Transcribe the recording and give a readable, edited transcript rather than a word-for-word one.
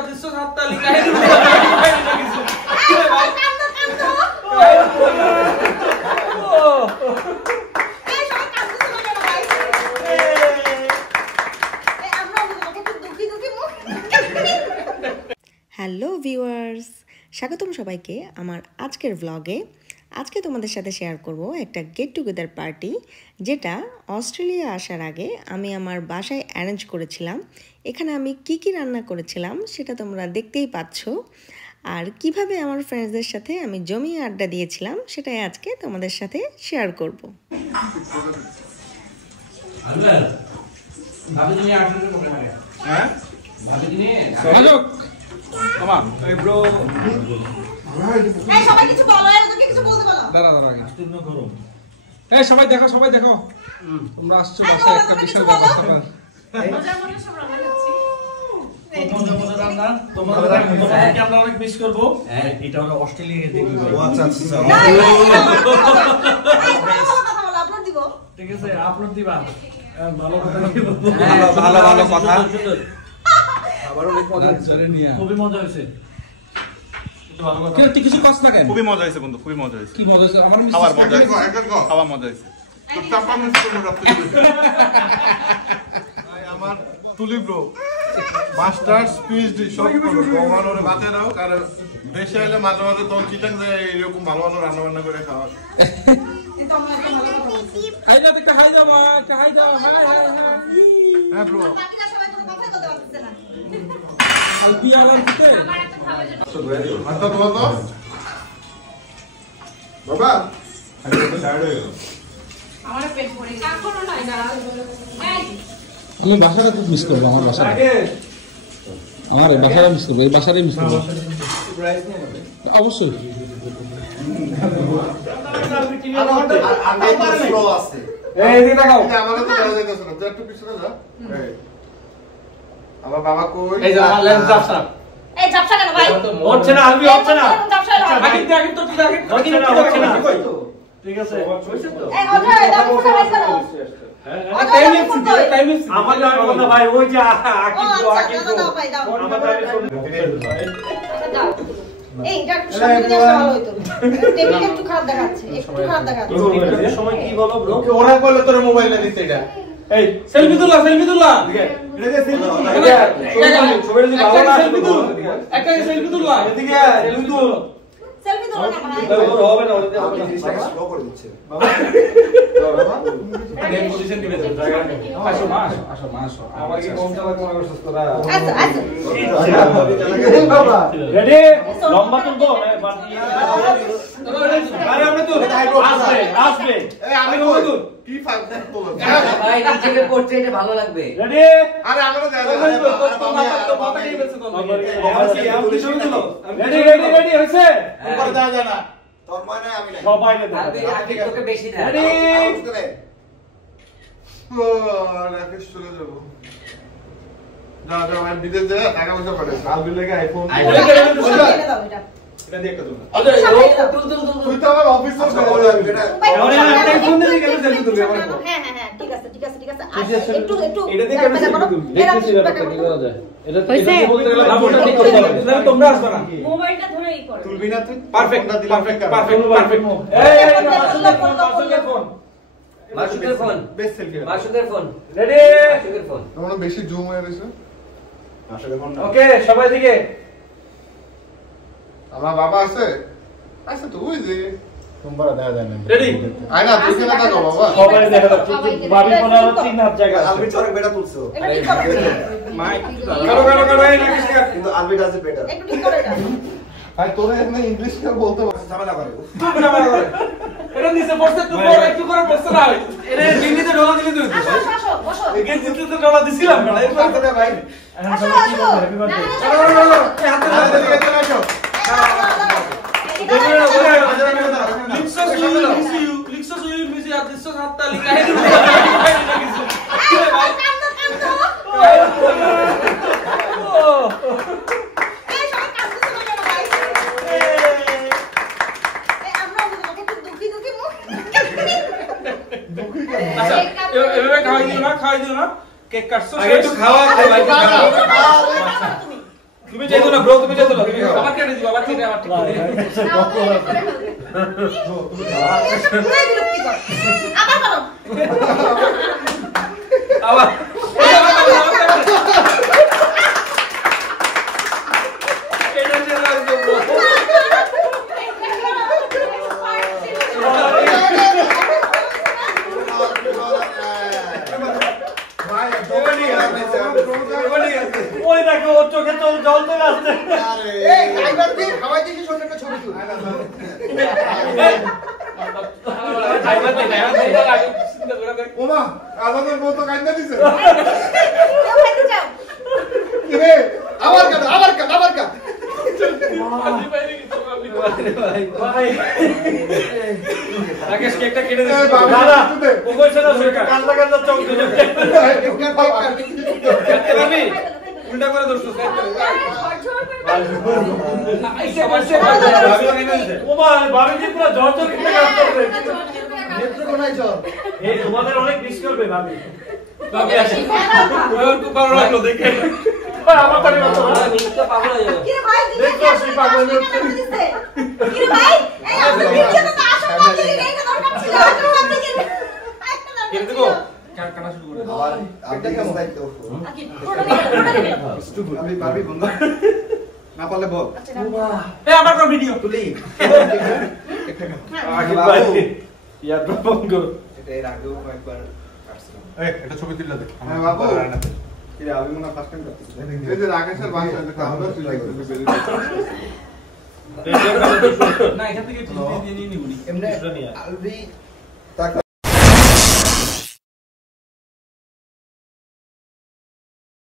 আদৃশ্য হাততালি কাহিনী কিছু ভাই কান্দো কান্দো এই সব কান্দো না ভাই এই আমরা তোমাকে খুব দুঃখী দুঃখী মুখ। হ্যালো ভিউয়ার্স, স্বাগতম সবাইকে আমার আজকের ব্লগে। আজকে তোমাদের সাথে শেয়ার করব একটা গেট টুগেদার পার্টি, যেটা অস্ট্রেলিয়া আসার আগে আমি আমার বাসায় অ্যারেঞ্জ করেছিলাম। এখানে আমি কি কি রান্না করেছিলাম সেটা তোমরা দেখতেই পাচ্ছ, আর কিভাবে আমার ফ্রেন্ডসদের সাথে আমি জমিয়ে আড্ডা দিয়েছিলাম সেটাই আজকে তোমাদের সাথে শেয়ার করব। সবাই কিছু বলো, ওদেরকে কিছু বলতে বলো। দাঁড়া আগে আস্তিন্য করো। এই সবাই দেখো তোমরা আসছো বাসায় একটা বিশাল ব্যাপার স্যাপার। মজা মনে সব রান্না করছি। মজা রান্না তোমাদেরকে আমরা অনেক মিস করব। এটা হলো অস্ট্রেলিয়া দেখি। আচ্ছা আপলোড দিব। ঠিক আছে, আপলোড দিবা। ভালো কথা ভালো কথা। আবার অনেক মজা হচ্ছে। খুবই মজা হয়েছে। তুই কিছু কষ্ট না কেন? খুবই মজা হয়েছে বন্ধু, খুবই মজা হয়েছে। কি মজা হয়েছে? আমার মিস খাবার মজা হয়েছে, খাওয়া মজা হয়েছে। তো চাপা মিস করে রাখতে দিবে। আমার তুলি ব্রো মাস্টার্স পিএইচডি সব ভগবান ওরে বাঁচে দাও, কারণ দেশে এলে মাঝে মাঝে তো চিকেন যে এরকম ভালো ভালো রান্না বান্না করে খাওয়া। হাই দাও, একটা হাই দাও, একটা হাই দাও। হাই হ্যাঁ ব্রো, বাকিরা সবাই কোনো কথাই বলতে পারতেছে না। আর কি আলাদা দিতে? হাতটা ধোয়া তো বাবা। আমার পেট ভরে গেছে। এখনো নাই না। আমি বাসাটা খুব মিস করবো। আমার বাসাটা এই বাসাটা মিস করবো। এই বাসাটাই মিস করবো অবশ্যই। আমার বাবা কই? এই ঝাপসা কেন ভাই? হচ্ছে না, আলবি হচ্ছে না। ঝাপসা না। আগে তো হচ্ছে না। ঠিক আছে, এই ওঠো, এই দাও ফটো বাইর করো। ভাই ওই যে দাও ভাই দাও। দাও। এই এটা সামনে নিয়ে আসলে ভালো হতো। টেবিল একটু খারাপ দেখাচ্ছে, একটু খারাপ দেখাচ্ছে। সময় কি বলো ব্রো? ওরা কইলো তোর মোবাইলে দিতে এটা। এই সেলফি তুললা এটা যে সেলফি তুললা ছবি যদি ভালো না সেলফি তুল, একটা সেলফি তুললা এদিকে সেলফি তুল। সেলফি তুলো না ভাই। হবে না স্লো করে দিচ্ছে নেম পজিশন দিবে তো জায়গা নেই। আসো আমার কি কম চালা কোন অসুস্থ না। আচ্ছা বাবা রেডি? লম্বা তুলবো বাকি আরে আমরা তো আসবে এই আমি কই কি ফাক বলো ভাই নিচে পড়ছে, এটা ভালো লাগবে। রেডি? আরে আমরা তো তো মাথা কি বলছ তো রেডি হইছে? উপর দাও জানা তোর মানে আমি নাই সবাই না আগে তোকে বেশি দেয়। রেডি? ও রাকেশ চলে যাব আমি বিদেশ যা টাকা পয়সা পাঠাই আলবি লাগে আইফোন এটা দিয়ে একটা তুল। আচ্ছা তুই তো আমার অফিসার করে যাবি এটা একটা ফোন দিয়ে গেল সেলফি তুলবি আমার। হ্যাঁ ঠিক আছে আচ্ছা একটু এটা দিয়ে কেন সেলফি তুলবি? দেখতেছি ব্যাপারটা কি করা যায়। এটা বলতে গেলে লাভটা ঠিক করতে হবে। তাহলে তোমরা আসবে না। মোবাইলটা ধরেই করো। তুলবি না তুই? পারফেক্ট এই মাসুদের ফোন বেস্ট সেলফি মাসুদের ফোন রেডি? মাসুদের ফোন তোমরা বেশি জুম হয়ে গেছে আসলে কোন না ওকে সবাই দিকে। আমার বাবা আছে আচ্ছা তো ওই যে তোমরা দেখা যায় না রেডি? আয় না তুই কেন তাকাও বাবা সবাই দেখা যাচ্ছে ভাবি ফোন আর 3 হাত জায়গা আছে। আলবি চরে বেটা তুলছো এটা ঠিক করো। মাইক কারো এই নাকি কিন্তু আলবি ডাজ ইট বেটার একটু ঠিক করো এটা। ভাই তোরা এখানে ইংলিশ কেন বলতে পারছিস ঝামেলা করে এটা নিচে বসে তুই বড় একটু করে বসতে না। এটা দিল্লিতে ডলা দিলি তুই। আসো বসো। একে জিততে ডলা দিছিলাম না। এই কথা দে ভাই এখন সবাই কি বলবে? Happy birthday. এই হাতে দিকে চলে আসো লিখছো সুইল মিছি আদৃশ্য হাততালি কাহিনী কিছু ভাই কান্দো কান্দো। এই সবাই কান্দো না ভাই। এই আমরা তোমাকে খুব দুঃখী দুঃখী মুখ। আচ্ছা এভাবে খাওয়াই দিও না কেক কাটছো আগে একটু খাওয়া দে ভাই তুমি তুমি যেতো না ব্রো, তুমি যেতো না, তুমি আবার কেটে দিও, আবার কেটে আবার ঠিক করে দিও। পুরাই বিরক্তিকর। আবার করো। আবার কেটে দিও না ব্রো। ওই দেখো ওর চোখে জল চলে আসছে। এই ড্রাইভার দিয়ে খাওয়াই দিয়েছি ছোট একটা ছবি তুল ওমা আজাদের বউ তো কাইন্দা দিছে কেউ খাইতে চাও? রে আবার কাট আবার কাট আবার কাট রাকেশ কেকটা কেটে দে। এই বাবা, দাদা একটু দে। ও কইছে না সরকার কান্না কান্না চোখ দিয়ে কাটতে পারবি? উল্টা করে ধরছস। ও মা ভাবি কি পুরো জ্বর জ্বর কেটে কাটতেছে। নেত্রকোনায় চল এই তোমাদের অনেক মিস করবে ভাবি। ভাবি আসি। ওর তো ভালো লাগলো দেখে। ভাই আমার পারে মত না। মিনিটটা পাগল হয়ে যাবে। কি রে ভাই, দিদি দেখো, কেমন সে পাগল দিচ্ছে? কি রে ভাই, এই আপনার ভিডিওতে তো আসল কথা এইটা দরকার ছিল। আসল কথা কি? কেটে দেবো। কাটা শুরু করে। আবার আপনি কেমন দায়িত্ব আকি ফটো নিয়ে আমি পারবি বন্ধু না পারলে বল আচ্ছা এই আমার কোন ভিডিও তুলি আগে ভাই ইয়া ড্রপ করো। এটা এর আগেও কয়েকবার কাটছিলাম এই এটা ছবি তুললা দে হ্যাঁ বাবু এটা আমি মনে ফার্স্ট টাইম করতেছি এই যে রাকেশের বাসা দেখো আমরা তুই না এখান থেকে দিয়ে নিয়ে নিবনি। এমনি নিয়ে অলরেডি